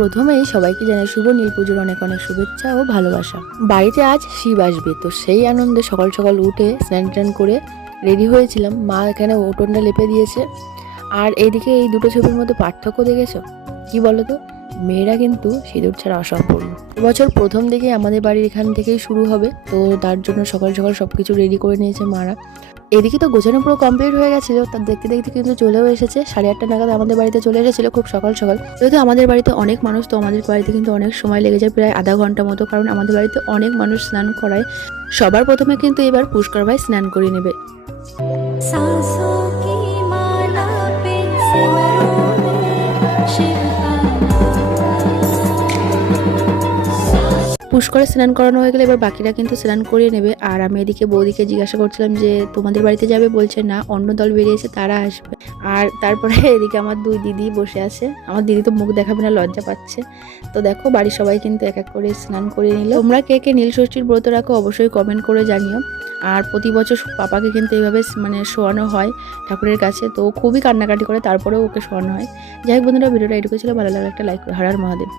প্রথমেই সবাইকে জানাই শুভ নীল পুজোর অনেক অনেক শুভেচ্ছা ও ভালোবাসা। বাড়িতে আজ শিব আসবে, তো সেই আনন্দে সকাল সকাল উঠে স্নান টান করে রেডি হয়েছিলাম। মা এখানে উঠোনটা লেপে দিয়েছে। আর এইদিকে এই দুটো ছবির মধ্যে পার্থক্য দেখেছো কি বলো তো? মেয়েরা কিন্তু সিঁদুর ছাড়া অসম্পূর্ণ। এবছর প্রথম দিকে আমাদের বাড়ির এখান থেকেই শুরু হবে, তো তার জন্য সকাল সকাল সবকিছু রেডি করে নিয়েছে মারা। এদিকে তো গোছানো পুরো কমপ্লিট হয়ে গেছিলো, তার দেখতে দেখতে কিন্তু চলেও এসেছে। 8:30 নাগাদ আমাদের বাড়িতে চলে এসেছিলো, খুব সকাল সকাল। যেহেতু আমাদের বাড়িতে অনেক মানুষ, তো আমাদের বাড়িতে কিন্তু অনেক সময় লেগে যায়, প্রায় আধা ঘন্টা মতো, কারণ আমাদের বাড়িতে অনেক মানুষ স্নান করায়। সবার প্রথমে কিন্তু এবার পুষ্কর ভাই স্নান করে নেবে। পুষ্করে স্নান করানো হয়ে গেলে এবার বাকিরা কিন্তু স্নান করিয়ে নেবে। আর আমি এদিকে বৌদিকে জিজ্ঞাসা করছিলাম যে তোমাদের বাড়িতে যাবে, বলছে না, অন্য দল বেরিয়েছে, তারা আসবে। আর তারপরে এদিকে আমার দুই দিদি বসে আছে। আমার দিদি তো মুখ দেখাবে না, লজ্জা পাচ্ছে। তো দেখো বাড়ির সবাই কিন্তু এক এক করে স্নান করে নিল। তোমরা কে কে নীল ষষ্ঠীর ব্রত রাখো অবশ্যই কমেন্ট করে জানিও। আর প্রতি বছর পাপাকে কিন্তু এইভাবে শোয়ানো হয় ঠাকুরের কাছে, তো খুবই কান্নাকাটি করে, তারপরেও ওকে শোয়ানো হয়। যাই হোক বন্ধুরা, ভিডিওটা এটুকু ছিল। ভালো লাগলে একটা লাইক করে। হর হর মহাদেব।